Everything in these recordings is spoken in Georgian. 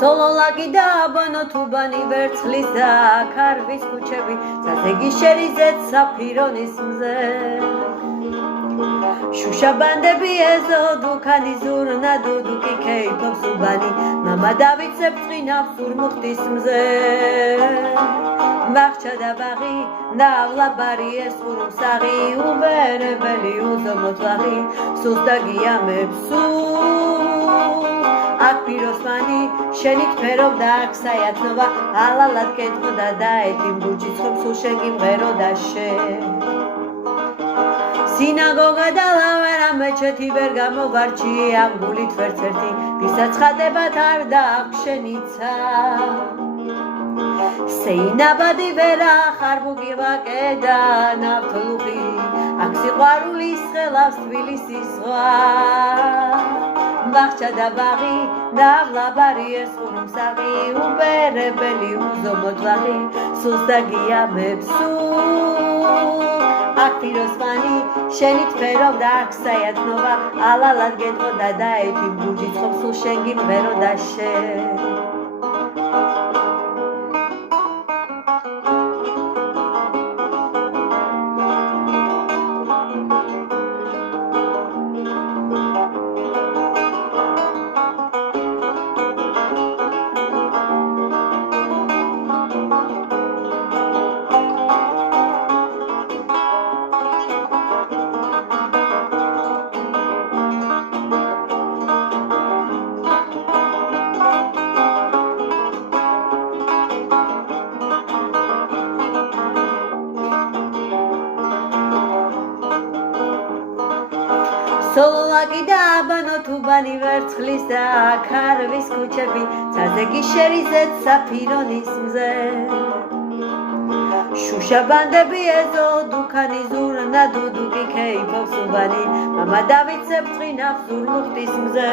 სოლოლაკი და აბანო თუბანი ვერცხლის და ქარვის ქუჩები წაზეგი შერიზეთ საფირონის მზე შუშაბანდები ეზო დუქანი ზურნა დუდუკი ქეიფობს უბანი მამა დავიცებ წინავს ურმუხტის მზე მახჩა და ბაღი ნავლაბარი ესხურუმსაღი უბერებელი უზომოთლაღი სუსტა გიამებს აქ პიროსმანი შენით ფერობდა აქ საიათნობა ალალად კეთოდა და ეთი მბურჯი ცხობს სულ შენ გიმღეროდა შენ სინაგოგა და ლავარა მეჩეთი ვერ გამოვარჩი ამ გულით ვერც ერთი ვისაც ხატებად არ დაახშენიცა სეინაბადი ვერა ხარბუგი ვაკედა ნავთლუხი აქ სიყვარულის ხელავს თბილისის ზღვა მახჩა და ბაღი ნავლაბარი ესხურუმსაღი უბერებელი უზომოთლაღი სულს დაგიამებს აქ პიროსმანი შენით ფერობდა აქ საიათნობა ალალად გეტყოდა და ეთი მბურჯი ცხობს სულ შენ გიმღეროდა შენ სოლოლაკი და აბანო თუბანი ვერცხლის და ქარვის ქუჩები წაზეგი შერიზეთ საფირონის მზე შუშაბანდები ეზო დუქანი ზურნა დუდუკი ქეიფობს უბანი მამა დავიცებ წინავს ურმუხტის მზე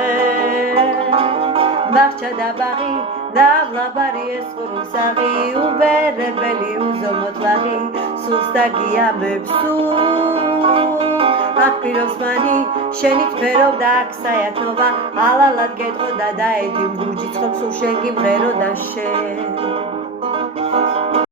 მახჩა და ბაღი ნავლაბარი ესხურუმსაღი უბერებელი უზომოთლაღი სულს დაგიამებს აქ პიროსმანი შენით ფერობდა აქ საიათნობა ალალად გეტყოდა და ეთი მბურჯი ცხობს სულ შენ გიმღეროდა შენ